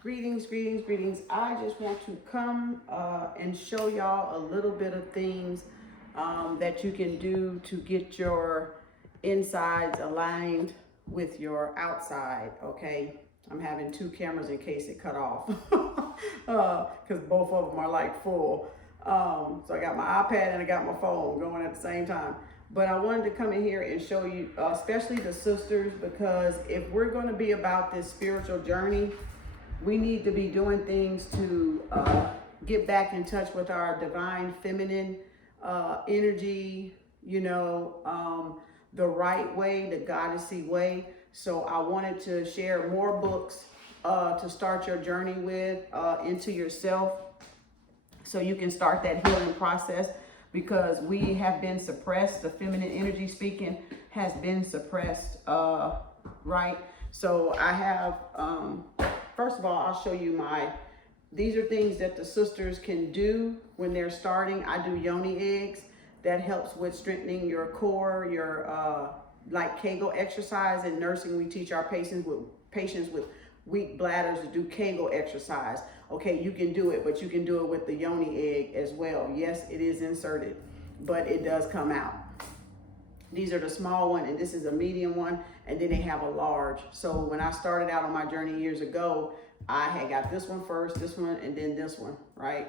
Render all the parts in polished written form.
Greetings, greetings, greetings. I just want to come and show y'all a little bit of things that you can do to get your insides aligned with your outside, okay? I'm having two cameras in case it cut off because both of them are like full. So I got my iPad and I got my phone going at the same time. But I wanted to come in here and show you, especially the sisters, because if we're going to be about this spiritual journey, we need to be doing things to get back in touch with our divine feminine energy, you know, the right way, the goddessy way. So I wanted to share more books to start your journey with into yourself, so you can start that healing process, because we have been suppressed. The feminine energy speaking has been suppressed, right? So I have, first of all, I'll show you these are things that the sisters can do when they're starting. I do Yoni Eggs. That helps with strengthening your core, your, like Kegel exercise. In nursing, we teach our patients with weak bladders to do Kegel exercise. Okay, you can do it, but you can do it with the Yoni egg as well. Yes, it is inserted, but it does come out. These are the small one, and this is a medium one, and then they have a large. So when I started out on my journey years ago, I had got this one first, this one, and then this one, right?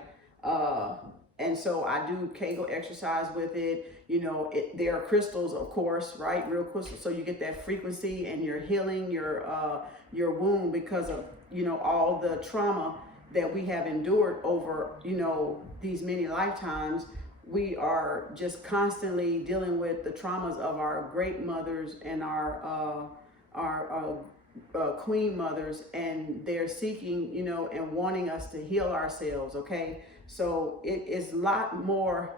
And so I do Kegel exercise with it. You know, there are crystals, of course, right? Real crystals, so you get that frequency, and you're healing your wound because of, you know, all the trauma that we have endured over, you know, these many lifetimes. We are just constantly dealing with the traumas of our great mothers and our queen mothers, and they're seeking, you know, and wanting us to heal ourselves, okay? So it is a lot more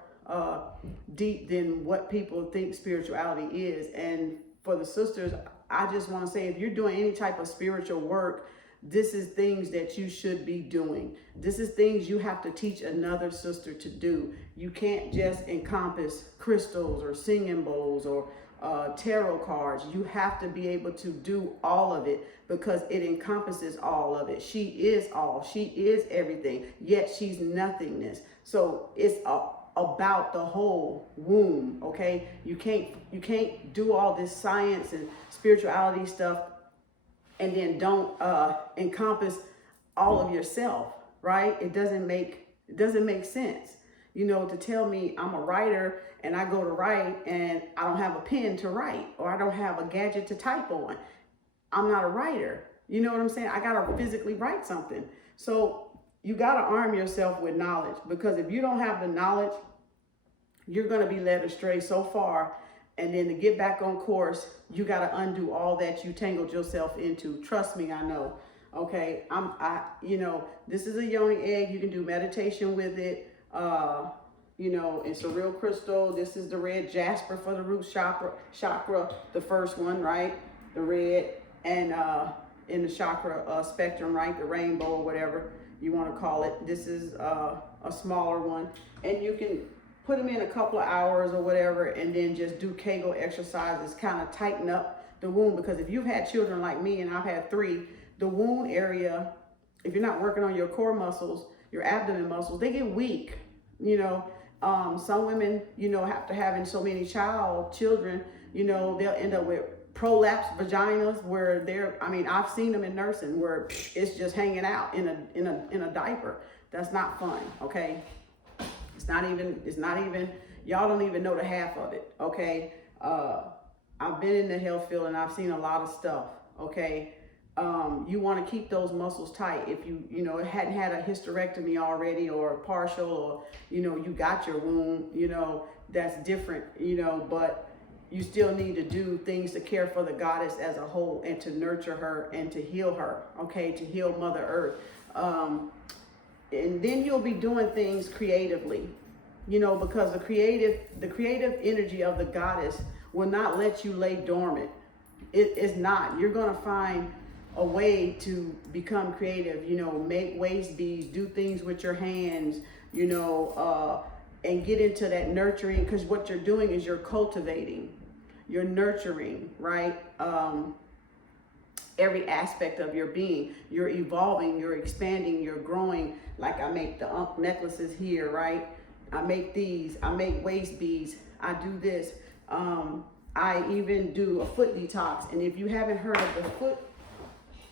deep than what people think spirituality is. And for the sisters, I just want to say, if you're doing any type of spiritual work, this is things that you should be doing. This is things you have to teach another sister to do. You can't just encompass crystals or singing bowls or tarot cards. You have to be able to do all of it, because it encompasses all of it. She is all. She is everything, yet she's nothingness. So it's about the whole womb, okay? You can't do all this science and spirituality stuff and then don't encompass all of yourself, right? It doesn't make sense. You know, to tell me I'm a writer and I go to write and I don't have a pen to write, or I don't have a gadget to type on, I'm not a writer. You know what I'm saying? I gotta physically write something. So you gotta arm yourself with knowledge, because if you don't have the knowledge, you're gonna be led astray so far. And then to get back on course, you got to undo all that you tangled yourself into. Trust me, I know. Okay, you know, this is a Yoni egg. You can do meditation with it. You know, it's a real crystal. This is the red jasper for the root chakra, the first one, right? The red, and in the chakra spectrum, right? The rainbow, or whatever you want to call it. This is a smaller one, and you can put them in a couple of hours or whatever, and then just do Kegel exercises, kind of tighten up the wound. Because if you've had children like me, and I've had 3, the wound area, if you're not working on your core muscles, your abdomen muscles, they get weak. You know, some women, you know, after having so many children, you know, they'll end up with prolapsed vaginas where I've seen them in nursing where it's just hanging out in a diaper. That's not fun, okay? It's not even, y'all don't even know the half of it, okay? I've been in the health field and I've seen a lot of stuff, okay? You want to keep those muscles tight. If you know, hadn't had a hysterectomy already, or partial, or, you know, you got your wound, you know, that's different, you know, but you still need to do things to care for the goddess as a whole, and to nurture her and to heal her, okay? To heal Mother Earth. And then you'll be doing things creatively, you know, because the creative energy of the goddess will not let you lay dormant. It's not. You're going to find a way to become creative, you know, make waist beads, do things with your hands, you know, and get into that nurturing, because what you're doing is you're cultivating, you're nurturing, right? every aspect of your being. You're evolving, you're expanding, you're growing. Like I make the necklaces here, right? I make these, I make waist beads, I do this. I even do a foot detox. And if you haven't heard of the foot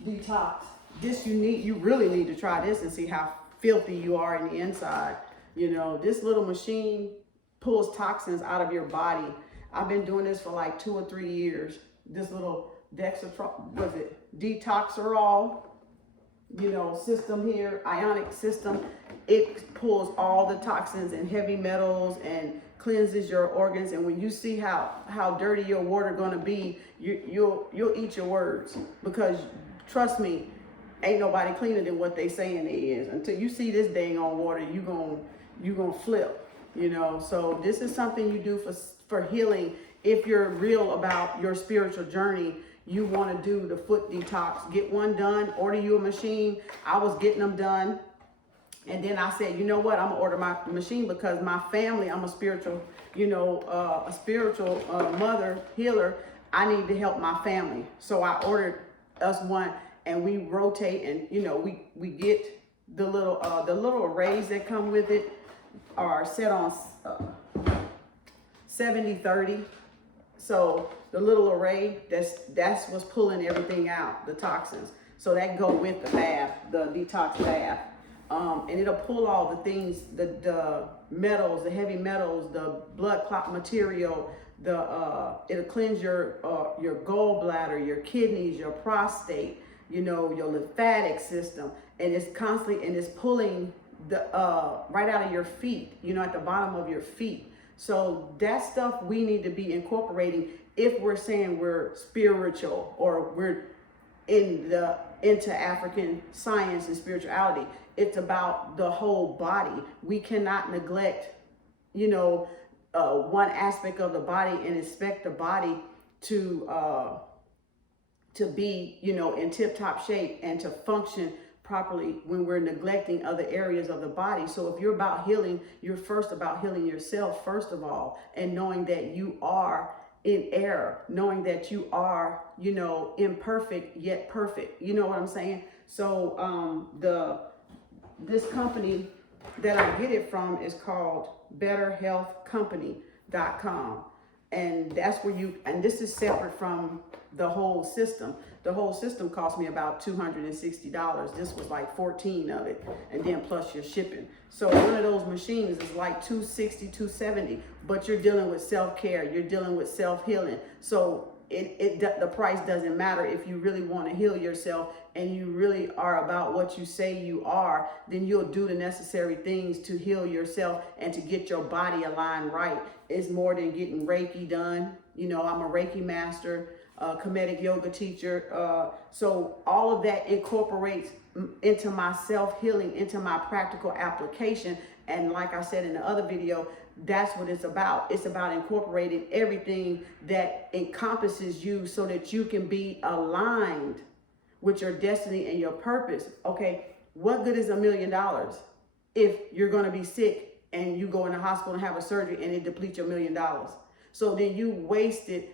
detox, you really need to try this and see how filthy you are in the inside. You know, this little machine pulls toxins out of your body. I've been doing this for like 2 or 3 years. This little detoxerol, you know, system here, ionic system. It pulls all the toxins and heavy metals and cleanses your organs. And when you see how dirty your water gonna be, you'll eat your words, because trust me, ain't nobody cleaner than what they saying it is. Until you see this dang on water, you gonna flip, you know. So this is something you do for healing. If you're real about your spiritual journey, you want to do the foot detox. Get one done, order you a machine. I was getting them done. And then I said, you know what, I'm gonna order my machine, because my family, I'm a spiritual, you know, a spiritual mother, healer. I need to help my family. So I ordered us one, and we rotate, and you know, we get the little arrays that come with it are set on 70-30. So the little array, that's what's pulling everything out, the toxins. So that go with the bath, the detox bath. And it'll pull all the things, the metals, the heavy metals, the blood clot material, it'll cleanse your gallbladder, your kidneys, your prostate, you know, your lymphatic system. And it's constantly, and it's pulling the right out of your feet, you know, at the bottom of your feet. So that stuff we need to be incorporating if we're saying we're spiritual, or we're into African science and spirituality. It's about the whole body. We cannot neglect, you know, one aspect of the body and expect the body to be, you know, in tip-top shape and to function properly when we're neglecting other areas of the body. So if you're about healing, you're first about healing yourself, first of all, and knowing that you are in error, knowing that you are, you know, imperfect yet perfect. You know what I'm saying? So this company that I get it from is called betterhealthcompany.com. And that's where and this is separate from the whole system. The whole system cost me about $260. This was like 14 of it, and then plus your shipping. So one of those machines is like $260, $270, but you're dealing with self-care, you're dealing with self-healing. So the price doesn't matter. If you really want to heal yourself and you really are about what you say you are, then you'll do the necessary things to heal yourself and to get your body aligned right. It's more than getting Reiki done. You know, I'm a Reiki Master, Kemetic yoga teacher. So all of that incorporates into my self-healing, into my practical application. And like I said in the other video, that's what it's about. It's about incorporating everything that encompasses you so that you can be aligned with your destiny and your purpose. Okay, what good is $1 million if you're going to be sick and you go in the hospital and have a surgery and it depletes your $1 million? So then you wasted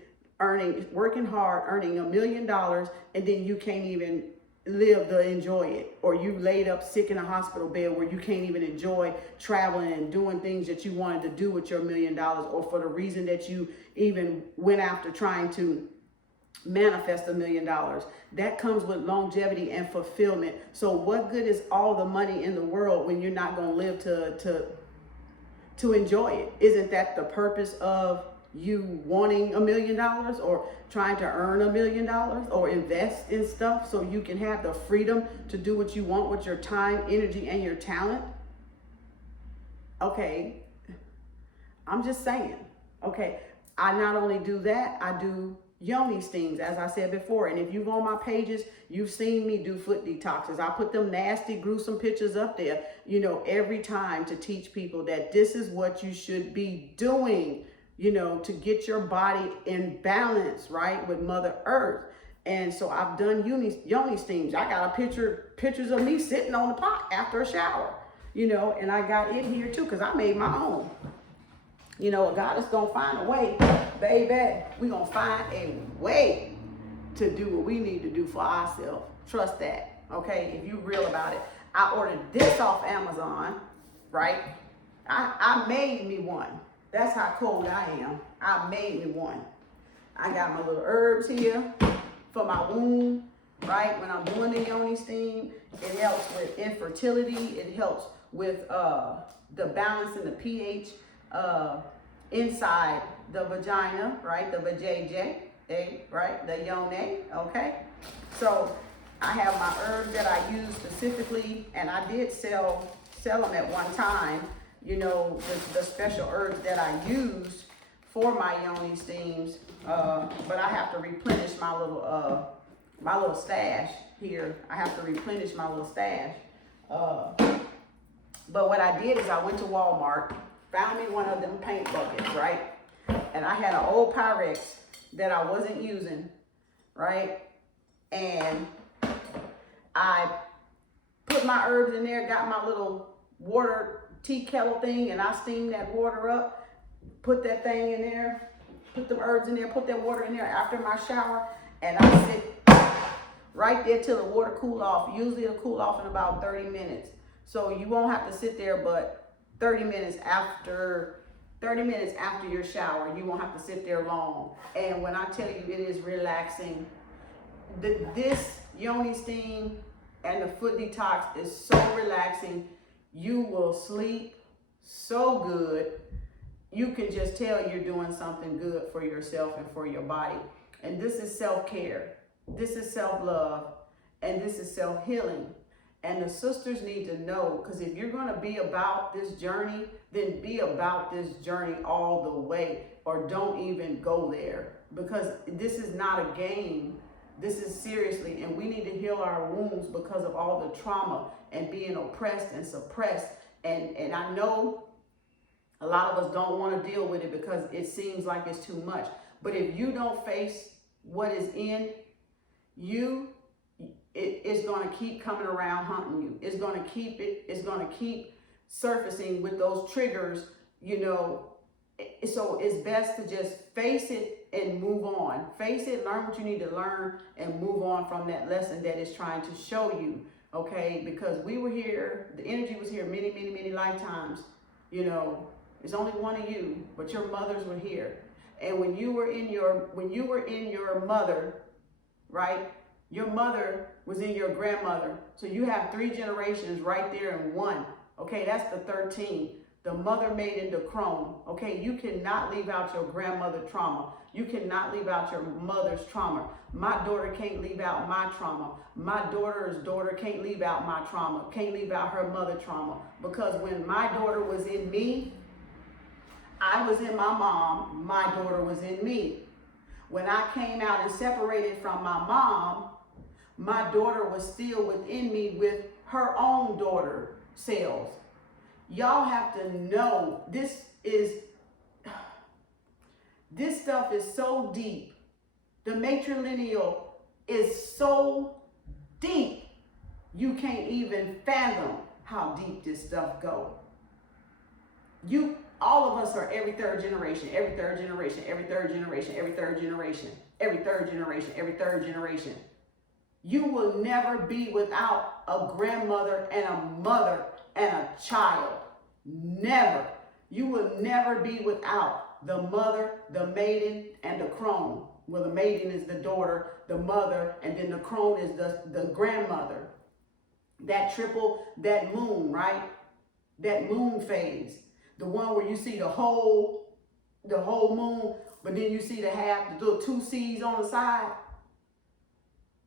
working hard, earning $1 million, and then you can't even live to enjoy it. Or you laid up sick in a hospital bed where you can't even enjoy traveling and doing things that you wanted to do with your $1 million, or for the reason that you even went after trying to manifest $1 million. That comes with longevity and fulfillment. So what good is all the money in the world when you're not going to live to enjoy it? Isn't that the purpose of you wanting $1 million, or trying to earn $1 million, or invest in stuff so you can have the freedom to do what you want with your time, energy, and your talent? Okay, I'm just saying. Okay, I not only do that, I do Yoni Steams, as I said before. And if you've on my pages, you've seen me do foot detoxes. I put them nasty, gruesome pictures up there, you know, every time to teach people that this is what you should be doing, you know, to get your body in balance, right, with Mother Earth. And so I've done Yoni Steams. I got pictures of me sitting on the pot after a shower, you know, and I got it here too, because I made my own. You know, God is going to find a way, baby. We're going to find a way to do what we need to do for ourselves. Trust that, okay? If you're real about it. I ordered this off Amazon, right? I made me one. That's how cold I am. I made me one. I got my little herbs here for my wound, right? When I'm doing the Yoni Steam, it helps with infertility. It helps with the balance in the pH inside the vagina, right? The vajayjay, right? The Yoni, okay? So I have my herbs that I use specifically, and I did sell them at one time, you know, the special herbs that I use for my Yoni Steams, but I have to replenish my little stash here. I have to replenish my little stash. But what I did is I went to Walmart, found me one of them paint buckets, right? And I had an old Pyrex that I wasn't using, right? And I put my herbs in there, got my little water tea kettle thing, and I steamed that water up, put that thing in there, put the herbs in there, put that water in there after my shower, and I sit right there till the water cool off. Usually it'll cool off in about 30 minutes. So you won't have to sit there, but 30 minutes after your shower, you won't have to sit there long. And when I tell you, it is relaxing. This Yoni Steam and the foot detox is so relaxing. You will sleep so good. You can just tell you're doing something good for yourself and for your body. And this is self-care. This is self-love. And this is self-healing. And the sisters need to know, because if you're going to be about this journey, then be about this journey all the way, or don't even go there, because this is not a game. This is seriously, and we need to heal our wounds because of all the trauma and being oppressed and suppressed. And I know a lot of us don't want to deal with it because it seems like it's too much. But if you don't face what is in you, it's going to keep coming around hunting you. It's going to keep surfacing with those triggers, you know. So it's best to just face it and move on. Face it, learn what you need to learn, and move on from that lesson that it's trying to show you, okay? Because we were here, the energy was here many, many, many lifetimes, you know. There's only one of you, but your mothers were here. And when you were in your mother, right? Your mother was in your grandmother. So you have 3 generations right there in one. Okay, that's the 13. The mother made into crone. Okay, you cannot leave out your grandmother trauma. You cannot leave out your mother's trauma. My daughter can't leave out my trauma. My daughter's daughter can't leave out my trauma. Can't leave out her mother trauma. Because when my daughter was in me, I was in my mom. My daughter was in me. When I came out and separated from my mom, my daughter was still within me with her own daughter cells. Y'all have to know this stuff is so deep. The matrilineal is so deep. You can't even fathom how deep this stuff goes. All of us are every third generation, every third generation, every third generation, every third generation, every third generation, every third generation. You will never be without a grandmother and a mother and a child. Never. You will never be without the mother, the maiden, and the crone. Well, the maiden is the daughter, the mother, and then the crone is the grandmother. That moon, right? That moon phase. The one where you see the whole moon, but then you see the little 2 C's on the side.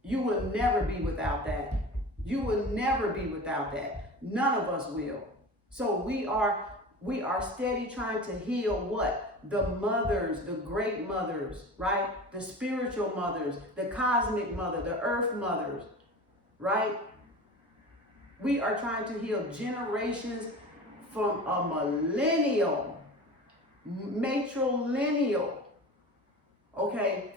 You will never be without that. You will never be without that. None of us will. So we are steady trying to heal what? The mothers, the great mothers, right? The spiritual mothers, the cosmic mother, the earth mothers, right? We are trying to heal generations from a millennial, matrilineal, okay?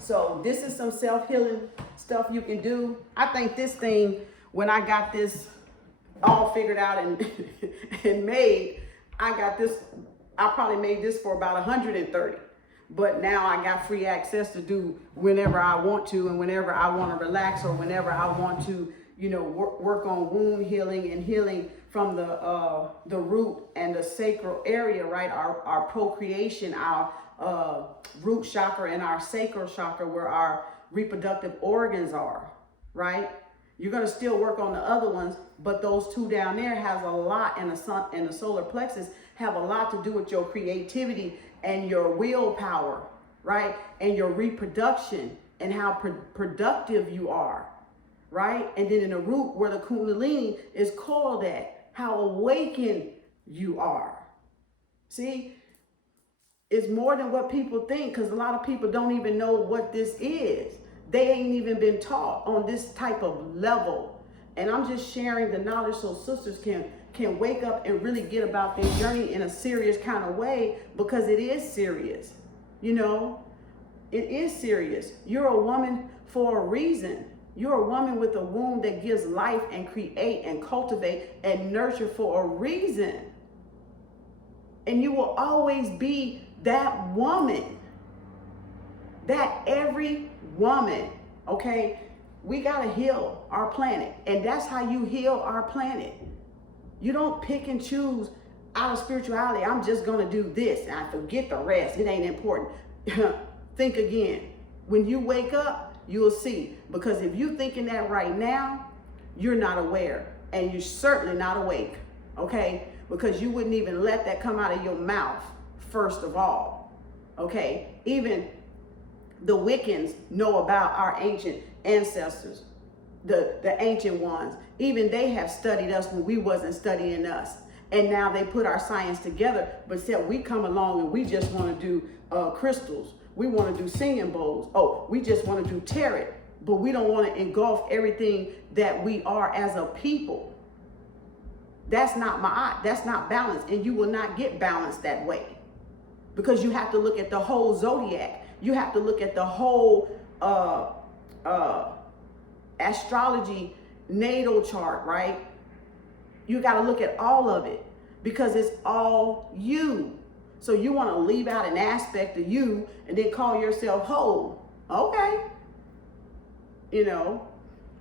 So this is some self-healing stuff you can do. I think this thing, when I got this all figured out and made, I probably made this for about 130. but now I got free access to do whenever I want to, and whenever I want to relax, or whenever I want to, you know, work on wound healing and healing from the root and the sacral area, right? Our procreation, our root chakra and our sacral chakra, where our reproductive organs are, right? You're going to still work on the other ones, but those two down there has a lot, and the sun and the solar plexus have a lot to do with your creativity and your willpower, right? And your reproduction and how productive you are, right? And then in the root where the kundalini is called at, how awakened you are. See, it's more than what people think, because a lot of people don't even know what this is. They ain't even been taught on this type of level. And I'm just sharing the knowledge so sisters can wake up and really get about their journey in a serious kind of way, because it is serious. You know, it is serious. You're a woman for a reason. You're a woman with a womb that gives life and create and cultivate and nurture for a reason. And you will always be that woman. That every woman, okay? We gotta heal our planet, and that's how you heal our planet. You don't pick and choose out of spirituality. I'm just gonna do this and I forget the rest. It ain't important. Think again. When you wake up, you'll see. Because if you're thinking that right now, you're not aware, and you're certainly not awake, okay? Because you wouldn't even let that come out of your mouth, first of all, okay? Even the Wiccans know about our ancient ancestors, the ancient ones. Even they have studied us when we wasn't studying us. And now they put our science together, but said we come along and we just want to do crystals. We want to do singing bowls. Oh, we just want to do tarot, but we don't want to engulf everything that we are as a people. That's not that's not balanced, and you will not get balanced that way, because you have to look at the whole zodiac. You have to look at the whole astrology natal chart, right? You got to look at all of it, because it's all you. So you want to leave out an aspect of you and then call yourself whole. Okay. You know,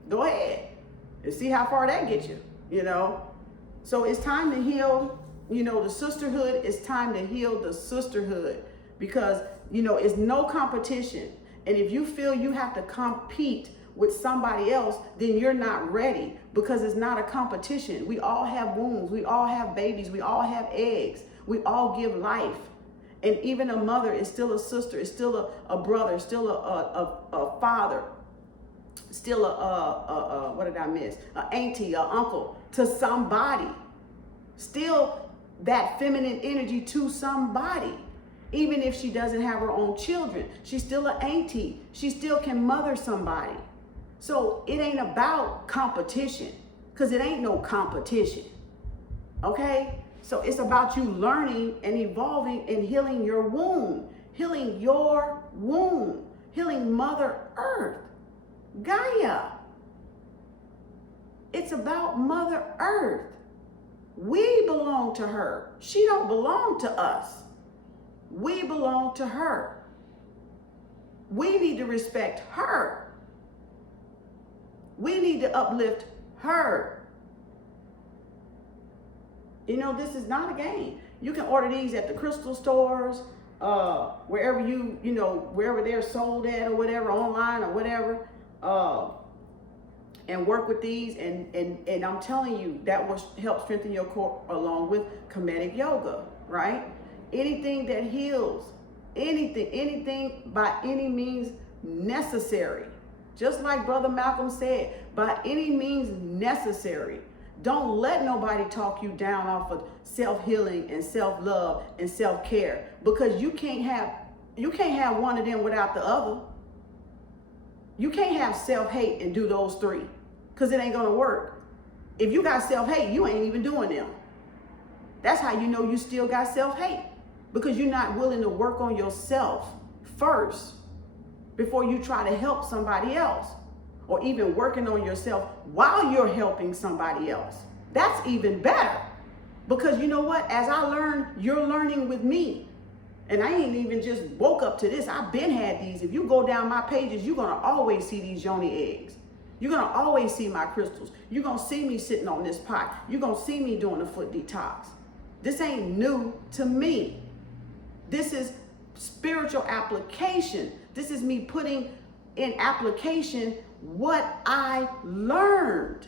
go ahead and see how far that gets you, you know. So it's time to heal, you know, the sisterhood. It's time to heal the sisterhood, because, you know, it's no competition. And if you feel you have to compete with somebody else, then you're not ready, because it's not a competition. We all have wombs. We all have babies. We all have eggs. We all give life. And even a mother is still a sister, is still a brother, still a father, still what did I miss? An auntie, an uncle to somebody. Still that feminine energy to somebody. Even if she doesn't have her own children, she's still an auntie. She still can mother somebody. So it ain't about competition, because it ain't no competition. Okay? So it's about you learning and evolving and healing your womb, healing your womb, healing Mother Earth, Gaia. It's about Mother Earth. We belong to her. She don't belong to us. We belong to her. We need to respect her. We need to uplift her. You know, this is not a game. You can order these at the crystal stores, wherever wherever they're sold at or whatever, online or whatever, and work with these. And I'm telling you, that will help strengthen your core, along with Kemetic yoga, right? Anything that heals, anything by any means necessary. Just like Brother Malcolm said, by any means necessary. Don't let nobody talk you down off of self-healing and self-love and self-care, because you can't have one of them without the other. You can't have self-hate and do those three, because it ain't gonna work. If you got self-hate, you ain't even doing them. That's how you know you still got self-hate, because you're not willing to work on yourself first before you try to help somebody else. Or even working on yourself while you're helping somebody else. That's even better. Because you know what? As I learn, you're learning with me. And I ain't even just woke up to this. I've been had these. If you go down my pages, you're going to always see these Yoni eggs. You're going to always see my crystals. You're going to see me sitting on this pot. You're going to see me doing a foot detox. This ain't new to me. This is spiritual application. This is me putting in application what I learned.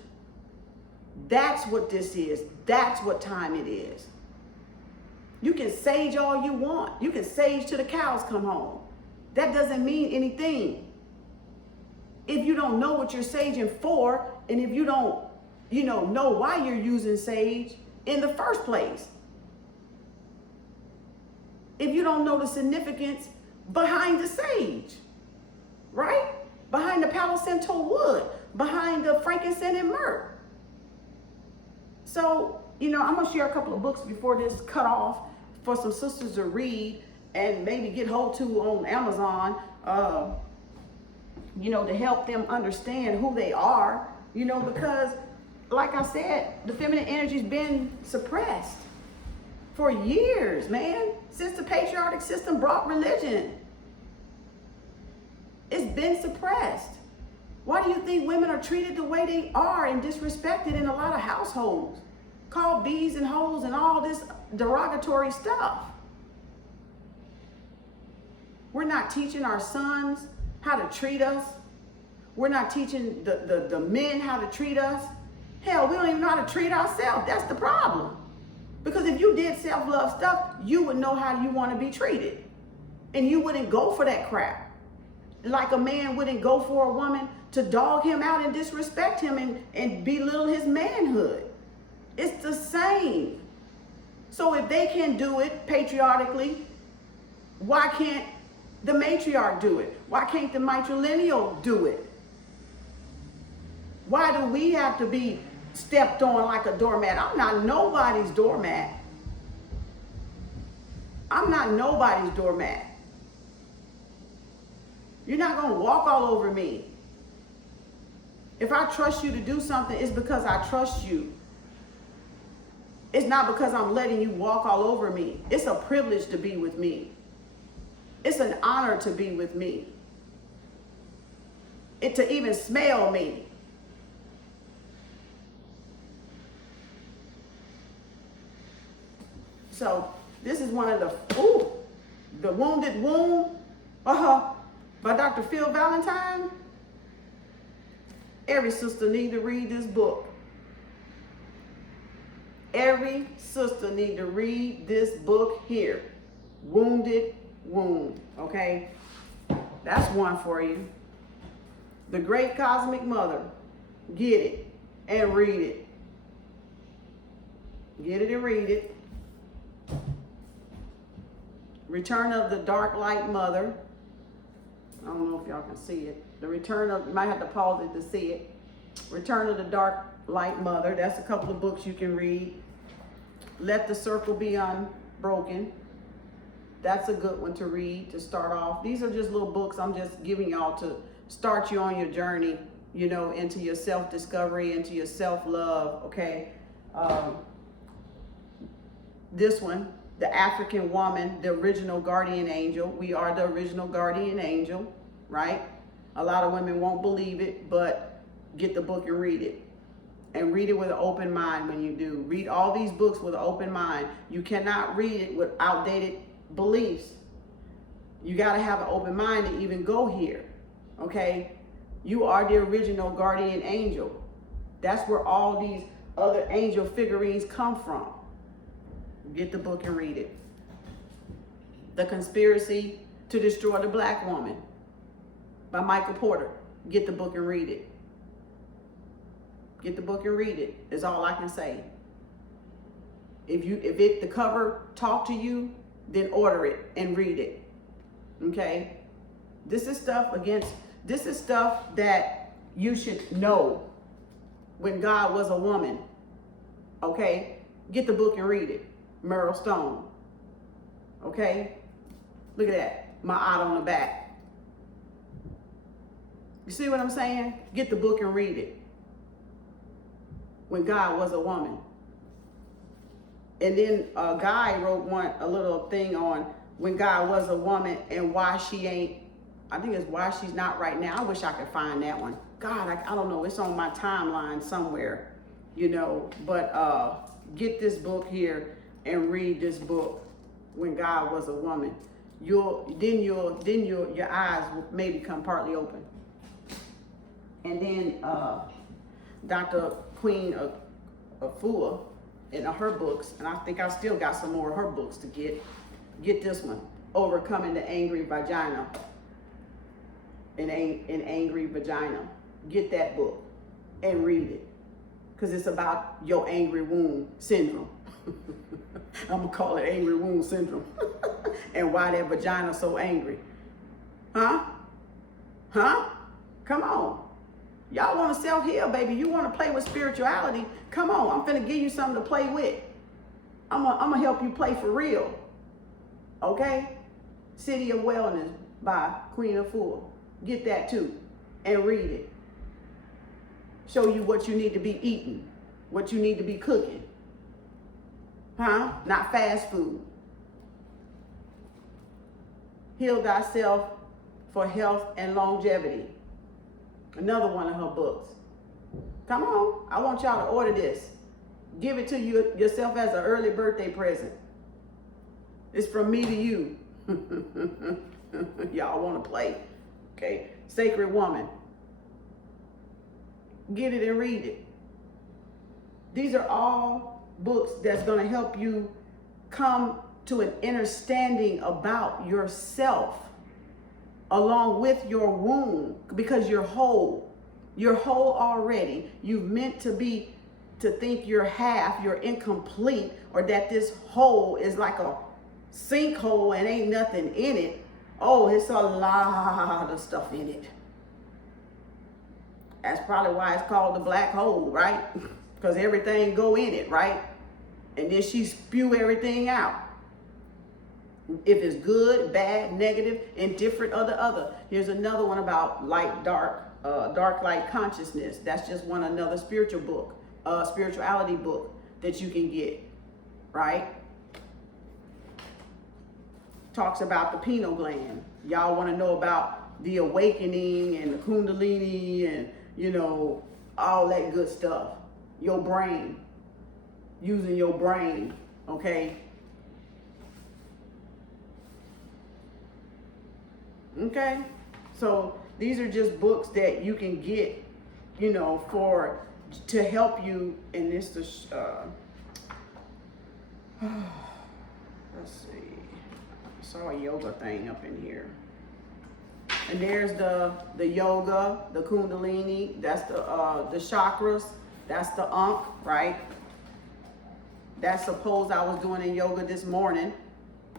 That's what this is. That's what time it is. You can sage all you want. You can sage till the cows come home. That doesn't mean anything if you don't know what you're saging for, and if you don't, know why you're using sage in the first place. If you don't know the significance behind the sage, right? Behind the Palo Santo wood, behind the frankincense and myrrh. So, I'm gonna share a couple of books before this cut off for some sisters to read and maybe get hold to on Amazon, to help them understand who they are, because like I said, the feminine energy's been suppressed for years, man, since the patriarchal system brought religion. It's been suppressed. Why do you think women are treated the way they are and disrespected in a lot of households? Called bees and hoes and all this derogatory stuff. We're not teaching our sons how to treat us. We're not teaching the men how to treat us. Hell, we don't even know how to treat ourselves. That's the problem. Because if you did self-love stuff, you would know how you want to be treated. And you wouldn't go for that crap. Like a man wouldn't go for a woman to dog him out and disrespect him and belittle his manhood. It's the same. So if they can do it patriotically, why can't the matriarch do it? Why can't the matrilineal do it? Why do we have to be stepped on like a doormat? I'm not nobody's doormat. I'm not nobody's doormat. You're not going to walk all over me. If I trust you to do something, it's because I trust you. It's not because I'm letting you walk all over me. It's a privilege to be with me. It's an honor to be with me. To even smell me. So this is one of the Wounded Womb by Dr. Phil Valentine. Every sister need to read this book. Every sister need to read this book here. Wounded Womb, okay? That's one for you. The Great Cosmic Mother. Get it and read it. Get it and read it. Return of the Dark Light Mother. I don't know if y'all can see it. You might have to pause it to see it. Return of the Dark Light Mother. That's a couple of books you can read. Let the Circle Be Unbroken. That's a good one to read to start off. These are just little books I'm just giving y'all to start you on your journey, into your self-discovery, into your self-love, okay? This one, the African woman, the original guardian angel. We are the original guardian angel, right? A lot of women won't believe it, but get the book and read it. And read it with an open mind when you do. Read all these books with an open mind. You cannot read it with outdated beliefs. You got to have an open mind to even go here, okay? You are the original guardian angel. That's where all these other angel figurines come from. Get the book and read it. The Conspiracy to Destroy the Black Woman by Michael Porter. Get the book and read it. Get the book and read it, is all I can say. If the cover talk to you, then order it and read it. Okay? This is stuff that you should know when God was a woman. Okay? Get the book and read it. Merle Stone. Okay? Look at that. My eye on the back. You see what I'm saying? Get the book and read it. When God was a woman. And then a guy wrote a little thing on when God was a woman and why she ain't, I think it's why she's not right now. I wish I could find that one. God, I don't know. It's on my timeline somewhere, you know, but get this book here and read this book, When God Was a Woman. Your eyes will maybe come partly open. And then Dr. Queen Afua in her books, and I think I still got some more of her books to get this one, Overcoming the Angry Vagina. An angry vagina. Get that book and read it, because it's about your angry womb syndrome. I'm gonna call it angry womb syndrome. And why that vagina so angry. Huh? Come on. Y'all want to self-heal, baby. You want to play with spirituality. Come on, I'm finna give you something to play with. I'm gonna help you play for real. Okay? City of Wellness by Queen Afua. Get that too and read it. Show you what you need to be eating, what you need to be cooking. Not fast food. Heal Thyself for Health and Longevity. Another one of her books. Come on, I want y'all to order this. Give it to yourself as an early birthday present. It's from me to you. Y'all want to play. Okay, Sacred Woman. Get it and read it. These are all books that's going to help you come to an understanding about yourself along with your womb, because you're whole. You're whole already. You've meant to think you're half, you're incomplete, or that this hole is like a sinkhole and ain't nothing in it. Oh, it's a lot of stuff in it. That's probably why it's called the black hole, right? Because everything go in it, right? And then she spew everything out. If it's good, bad, negative, indifferent, or the other. Here's another one about light, dark, dark light consciousness. That's just another spiritual book, spirituality book that you can get, right? Talks about the pineal gland. Y'all want to know about the awakening and the kundalini and, you know, all that good stuff. Your brain, using your brain, okay? Okay, so these are just books that you can get, you know, to help you in this. Let's see. I saw a yoga thing up in here. And there's the yoga, the kundalini, that's the chakras, that's the ankh, right? That's supposed I was doing in yoga this morning.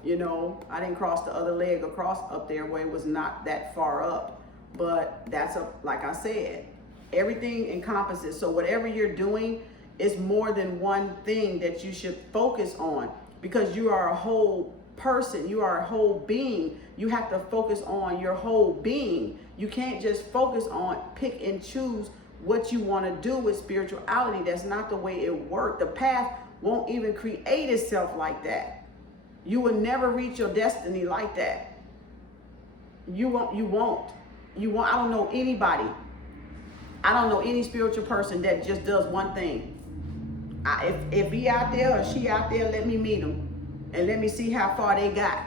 You know, I didn't cross the other leg across up there where it was not that far up. But that's like I said, everything encompasses. So whatever you're doing is more than one thing that you should focus on, because you are a whole person. You are a whole being. You have to focus on your whole being. You can't just focus on, pick and choose what you want to do with spirituality. That's not the way it works. The path won't even create itself like that. You will never reach your destiny like that. You won't. I don't know anybody. I don't know any spiritual person that just does one thing. If he out there or she out there, let me meet them and let me see how far they got.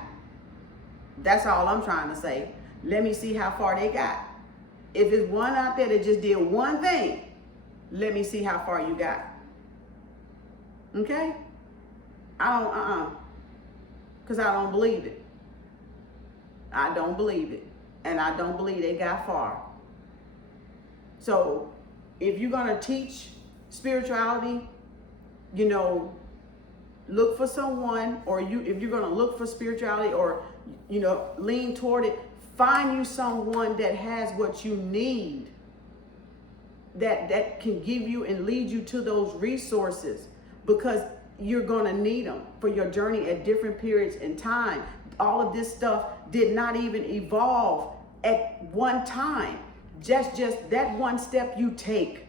That's all I'm trying to say. Let me see how far they got. If it's one out there that just did one thing, let me see how far you got. Okay? Because I don't believe it. I don't believe it. And I don't believe they got far. So if you're going to teach spirituality, you know, look for someone, or if you're going to look for spirituality or, you know, lean toward it, find you someone that has what you need, that can give you and lead you to those resources, because you're going to need them for your journey at different periods in time. All of this stuff did not even evolve at one time. Just that one step you take,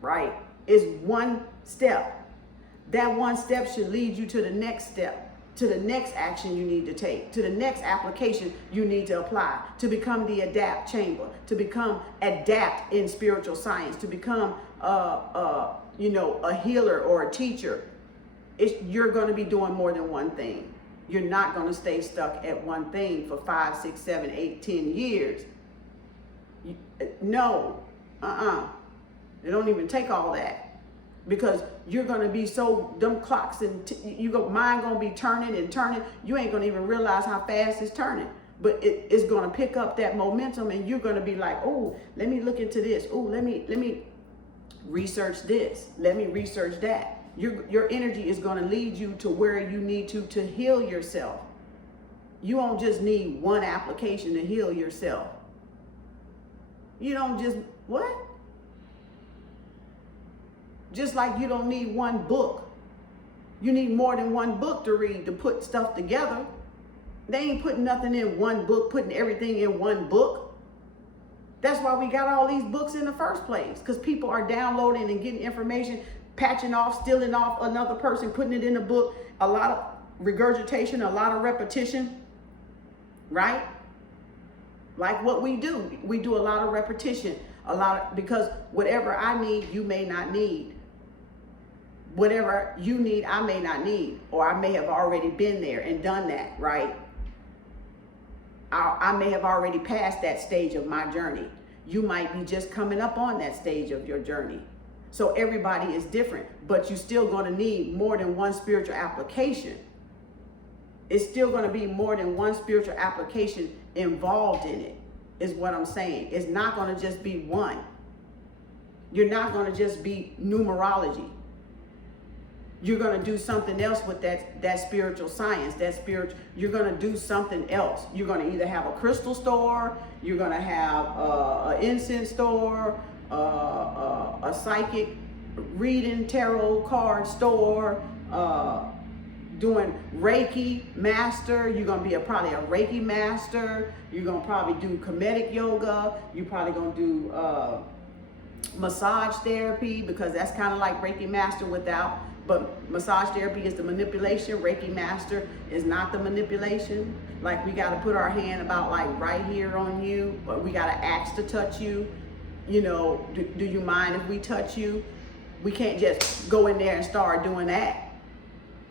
right, is one step. That one step should lead you to the next step. to the next action you need to take, to the next application you need to apply, to become the adapt chamber, to become adapt in spiritual science, to become a healer or a teacher. You're going to be doing more than one thing. You're not going to stay stuck at one thing for 5, 6, 7, 8, 10 years. No, It don't even take all that. Because you're gonna be so, them clocks and mind gonna be turning and turning. You ain't gonna even realize how fast it's turning. But it's gonna pick up that momentum, and you're gonna be like, oh, let me look into this. Oh, let me research this. Let me research that. Your energy is gonna lead you to where you need to heal yourself. You don't just need one application to heal yourself. You don't just, what? Just like you don't need one book. You need more than one book to read to put stuff together. They ain't putting nothing in one book, putting everything in one book. That's why we got all these books in the first place, because people are downloading and getting information, patching off, stealing off another person, putting it in a book. A lot of regurgitation, a lot of repetition, right? Like what we do. We do a lot of repetition, because whatever I need, you may not need. Whatever you need, I may not need, or I may have already been there and done that, right? I may have already passed that stage of my journey. You might be just coming up on that stage of your journey. So everybody is different, but you're still going to need more than one spiritual application. It's still going to be more than one spiritual application involved in it, is what I'm saying. It's not going to just be one. You're not going to just be numerology. You're going to do something else with that spiritual science, you're going to do something else. You're going to either have a crystal store, you're going to have an incense store, a psychic reading tarot card store, doing Reiki Master. You're going to be probably a Reiki Master. You're going to probably do Kemetic yoga. You're probably going to do massage therapy, because that's kind of like Reiki Master but massage therapy is the manipulation. Reiki Master is not the manipulation. Like, we got to put our hand about like right here on you, but we got to ask to touch you. Do you mind if we touch you? We can't just go in there and start doing that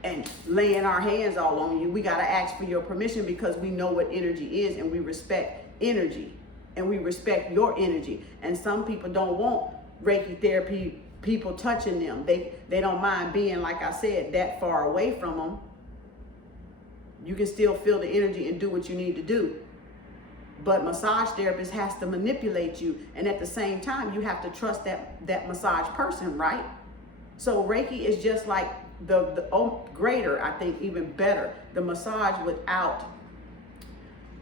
and laying our hands all on you. We got to ask for your permission, because we know what energy is, and we respect energy, and we respect your energy. And some people don't want Reiki therapy, people touching them. They don't mind being, like I said, that far away from them. You can still feel the energy and do what you need to do. But massage therapist has to manipulate you, and at the same time, you have to trust that massage person, right? So Reiki is just like the greater, I think, even better, the massage without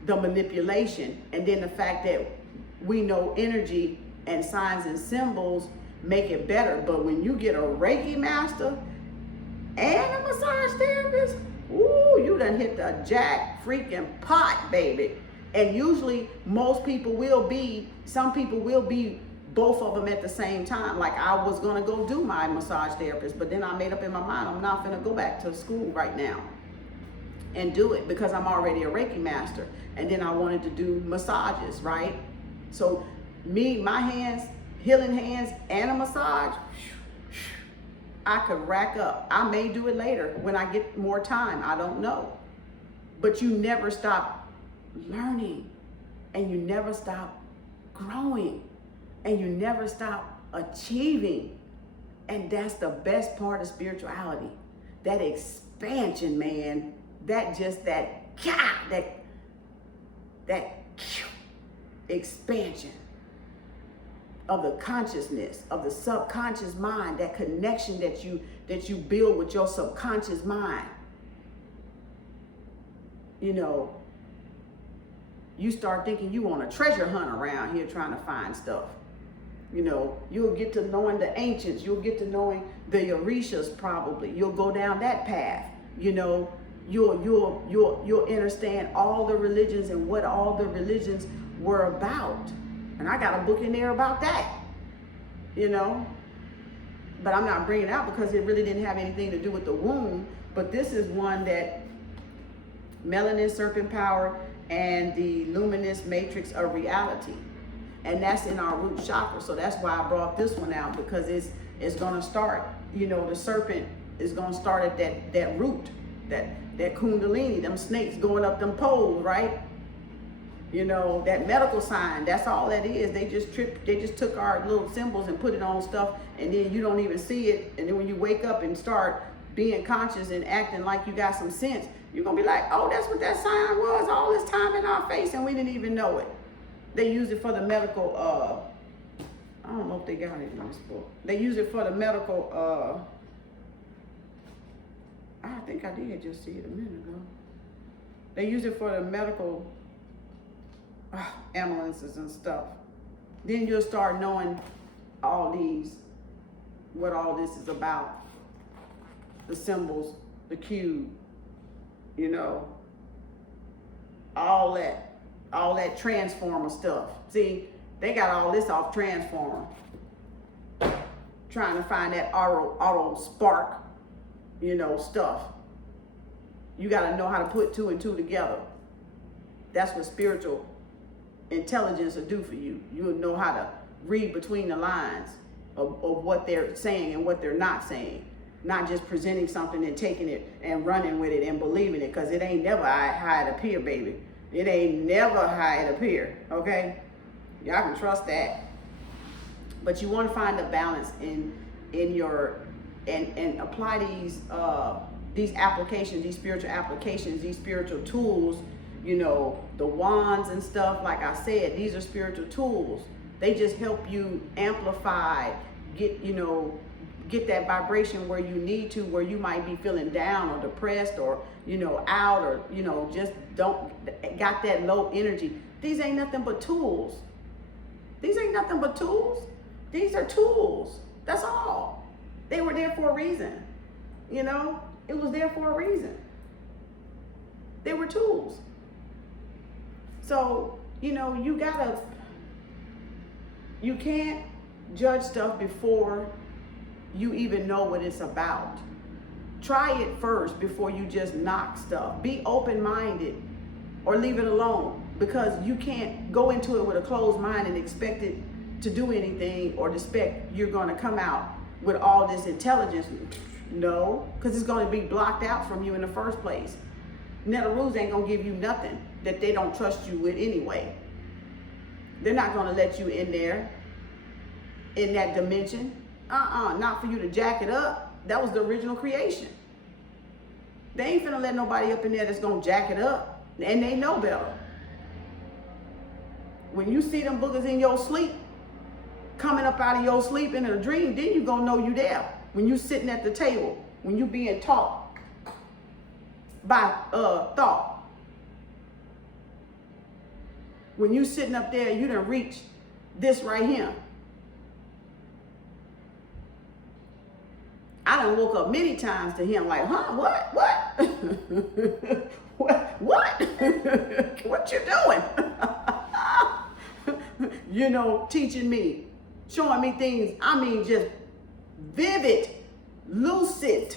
the manipulation. And then the fact that we know energy and signs and symbols make it better. But when you get a Reiki Master and a massage therapist, ooh, you done hit the jack freaking pot, baby. And usually some people will be both of them at the same time. Like, I was gonna go do my massage therapist, but then I made up in my mind, I'm not gonna go back to school right now and do it, because I'm already a Reiki Master. And then I wanted to do massages, right? So my hands, healing hands and a massage, I could rack up. I may do it later when I get more time, I don't know. But you never stop learning, and you never stop growing, and you never stop achieving. And that's the best part of spirituality. That expansion, man. That expansion of the consciousness, of the subconscious mind, that connection that you build with your subconscious mind. You start thinking you on a treasure hunt around here trying to find stuff. You'll get to knowing the ancients, you'll get to knowing the Orishas probably. You'll go down that path. You'll understand all the religions and what all the religions were about. And I got a book in there about that, but I'm not bringing it out because it really didn't have anything to do with the womb. But this is one that melanin serpent power, and the luminous matrix of reality. And that's in our root chakra. So that's why I brought this one out, because it's gonna start, you know, the serpent is gonna start at that root, that kundalini, them snakes going up them poles, right? You know, that medical sign, that's all that is. They just took our little symbols and put it on stuff, and then you don't even see it. And then when you wake up and start being conscious and acting like you got some sense, you're gonna be like, oh, that's what that sign was all this time in our face, and we didn't even know it. They use it for the medical, I don't know if they got it in this book. They use it for the medical, I think I did just see it a minute ago. They use it for the medical ambulances and stuff. Then you'll start knowing all these, what all this is about. The symbols, the cube, you know, all that transformer stuff. See, they got all this off transformer. Trying to find that auto spark, you know, stuff. You got to know how to put two and two together. That's what spiritual intelligence will do for you. You'll know how to read between the lines of what they're saying and what they're not saying. Not just presenting something and taking it and running with it and believing it, because it ain't never how it appear, baby. It ain't never how it appear, okay? Y'all can trust that. But you want to find a balance in your, and apply these applications, these spiritual applications, these spiritual tools, you know, the wands and stuff. Like I said, these are spiritual tools. They just help you amplify, get that vibration where you need to, where you might be feeling down or depressed or, you know, out, or, you know, just got that low energy. These ain't nothing but tools. These ain't nothing but tools. These are tools. That's all. They were there for a reason. You know, it was there for a reason. They were tools. So, you know, you can't judge stuff before you even know what it's about. Try it first before you just knock stuff. Be open-minded or leave it alone, because you can't go into it with a closed mind and expect it to do anything, or expect you're going to come out with all this intelligence. No, because it's going to be blocked out from you in the first place. Neterus ain't going to give you nothing that they don't trust you with anyway. They're not going to let you in there, in that dimension. Not for you to jack it up. That was the original creation. They ain't finna let nobody up in there that's gonna jack it up. And they know better. When you see them boogers in your sleep, coming up out of your sleep in a dream, then you gonna know you there. When you sitting at the table, when you being taught by thought. When you sitting up there, you done reach this right here. I done woke up many times to him like, huh, what? what? What you doing? You know, teaching me, showing me things, I mean, just vivid, lucid,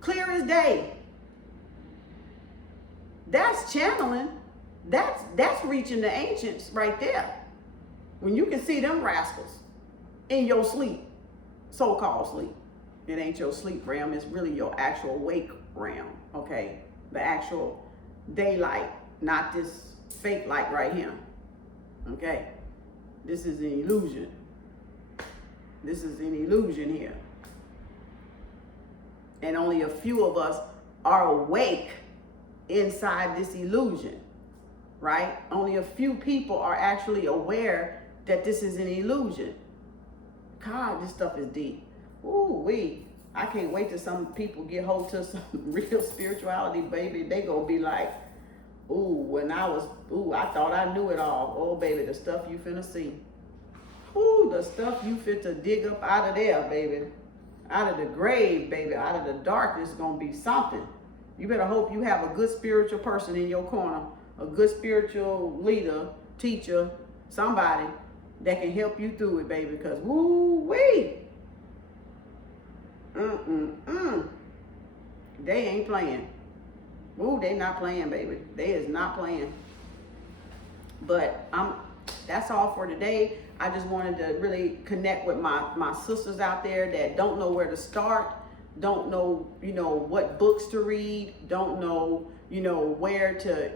clear as day. That's channeling. That's reaching the ancients right there. When you can see them rascals in your sleep, so-called sleep. It ain't your sleep realm, it's really your actual wake realm, okay? The actual daylight, not this fake light right here, okay? This is an illusion. This is an illusion here. And only a few of us are awake inside this illusion, right? Only a few people are actually aware that this is an illusion. God, this stuff is deep. Ooh-wee. I can't wait till some people get hold to some real spirituality, baby. They gonna be like, I thought I knew it all. Oh, baby, the stuff you finna see. Ooh, the stuff you fit to dig up out of there, baby. Out of the grave, baby. Out of the darkness is gonna be something. You better hope you have a good spiritual person in your corner, a good spiritual leader, teacher, somebody that can help you through it, baby, because woo-wee. They ain't playing. Ooh, they not playing, baby. They is not playing. But that's all for today. I just wanted to really connect with my sisters out there that don't know where to start, don't know, what books to read, don't know, where to,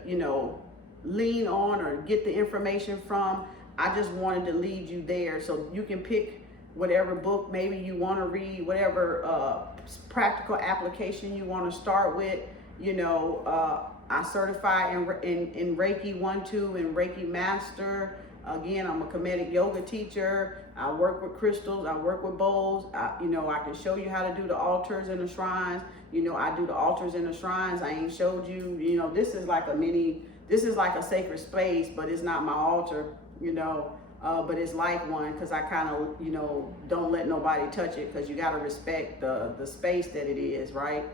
lean on or get the information from. I just wanted to lead you there so you can pick whatever book maybe you want to read, whatever practical application you want to start with. I certify in Reiki 1, 2 and Reiki Master. Again, I'm a Kemetic yoga teacher. I work with crystals. I work with bowls. I can show you how to do the altars and the shrines. I do the altars and the shrines. I ain't showed you. This is like a sacred space, but it's not my altar. But it's like one because I kind of, don't let nobody touch it because you got to respect the space that it is, right?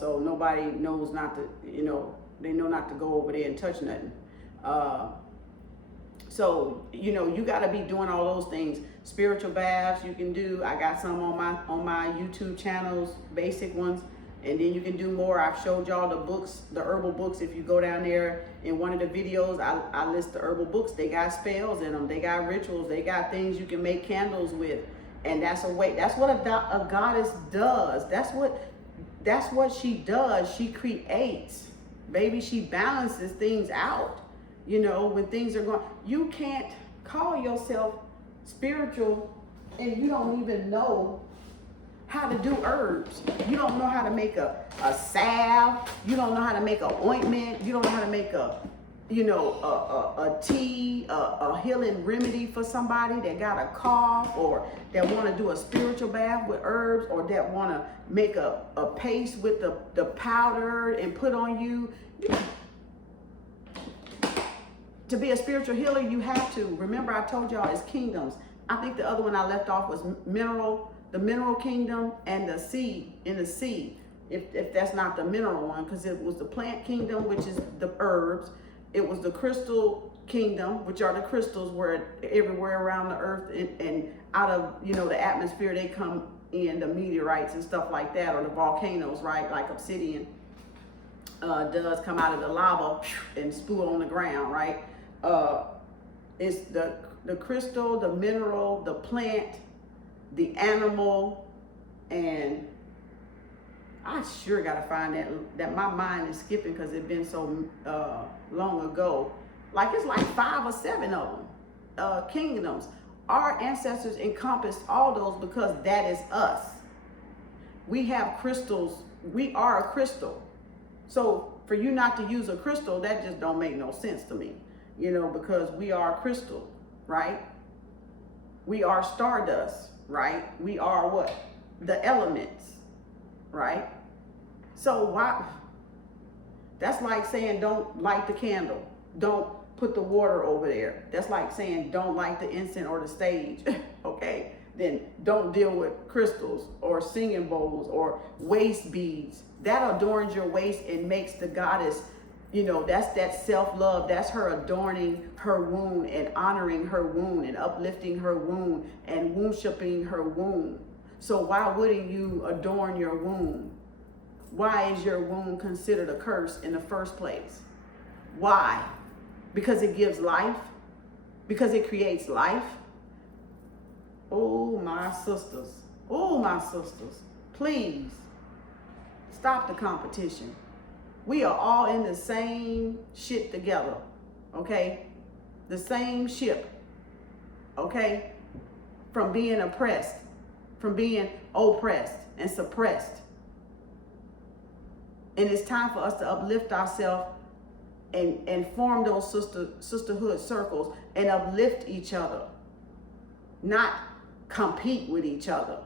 So nobody knows not to, they know not to go over there and touch nothing. So, you got to be doing all those things. Spiritual baths you can do. I got some on my YouTube channels, basic ones. And then you can do more. I've showed y'all the books, the herbal books. If you go down there in one of the videos, I list the herbal books. They got spells in them. They got rituals. They got things you can make candles with. And that's a way. That's what a goddess does. That's what she does. She creates. Baby, she balances things out. When things are going, you can't call yourself spiritual and you don't even know how to do herbs. You don't know how to make a salve. You don't know how to make an ointment. You don't know how to make a tea, a healing remedy for somebody that got a cough or that want to do a spiritual bath with herbs or that want to make a paste with the powder and put on you. To be a spiritual healer, you have to. Remember, I told y'all it's kingdoms. I think the other one I left off was the mineral kingdom and the seed in the seed. If that's not the mineral one, because it was the plant kingdom, which is the herbs. It was the crystal kingdom, which are the crystals where everywhere around the earth and out of, the atmosphere, they come in, the meteorites and stuff like that, or the volcanoes, right? Like obsidian does come out of the lava and spew on the ground, right? It's the crystal, the mineral, the plant, the animal, and I sure gotta find that my mind is skipping because it's been so long ago. Like it's like 5 or 7 of them kingdoms. Our ancestors encompassed all those because that is us. We have crystals. We are a crystal. So for you not to use a crystal, that just don't make no sense to me, because we are crystal, right? We are stardust, right? We are what? The elements, right? So why? That's like saying don't light the candle. Don't put the water over there. That's like saying don't light the incense or the sage, okay? Then don't deal with crystals or singing bowls or waist beads. That adorns your waist and makes the goddess, that's that self-love. That's her adorning her womb and honoring her womb and uplifting her womb and worshiping her womb. So why wouldn't you adorn your womb? Why is your womb considered a curse in the first place? Why? Because it gives life? Because it creates life? Oh, my sisters. Oh, my sisters. Please, stop the competition. We are all in the same shit together, okay? The same ship, okay? From being oppressed, from being oppressed and suppressed. And it's time for us to uplift ourselves and form those sisterhood circles and uplift each other, not compete with each other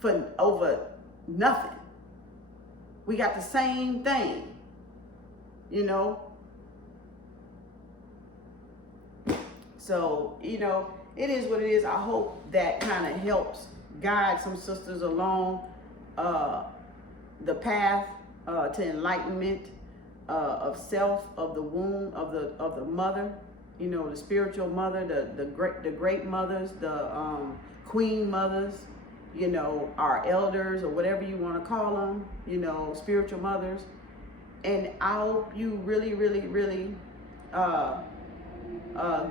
for over nothing. We got the same thing, So, it is what it is. I hope that kind of helps guide some sisters along the path to enlightenment of self, of the womb, of the mother, the spiritual mother, the great mothers, the queen mothers, our elders or whatever you want to call them, spiritual mothers. And I hope you really, really, really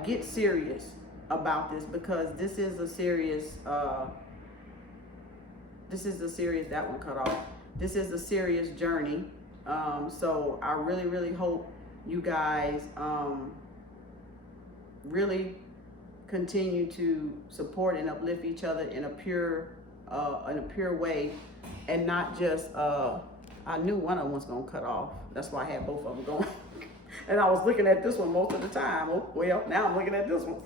get serious about this, because this is a serious, that one cut off. This is a serious journey. So I really, really hope you guys really continue to support and uplift each other in a pure way, and not just I knew one of them was gonna cut off. That's why I had both of them going. And I was looking at this one most of the time. Oh, well, now I'm looking at this one.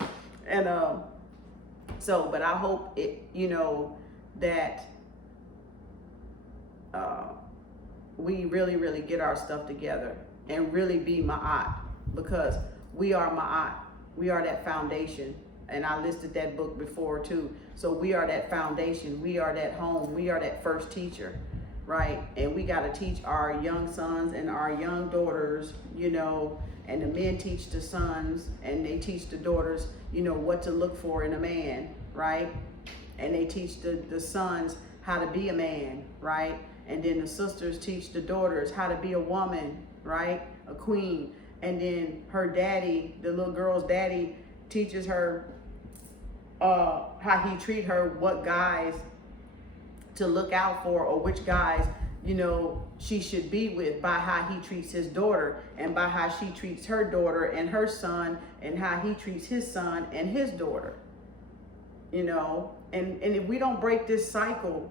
And but I hope it, that we really, really get our stuff together and really be Ma'at, because we are Ma'at. We are that foundation. And I listed that book before too. So we are that foundation. We are that home. We are that first teacher, right? And we got to teach our young sons and our young daughters, and the men teach the sons and they teach the daughters, what to look for in a man, right? And they teach the sons how to be a man, right? And then the sisters teach the daughters how to be a woman, right? A queen. And then her daddy, the little girl's daddy, teaches her how he treat her, what guys to look out for, or which guys, she should be with, by how he treats his daughter, and by how she treats her daughter and her son, and how he treats his son and his daughter. And if we don't break this cycle,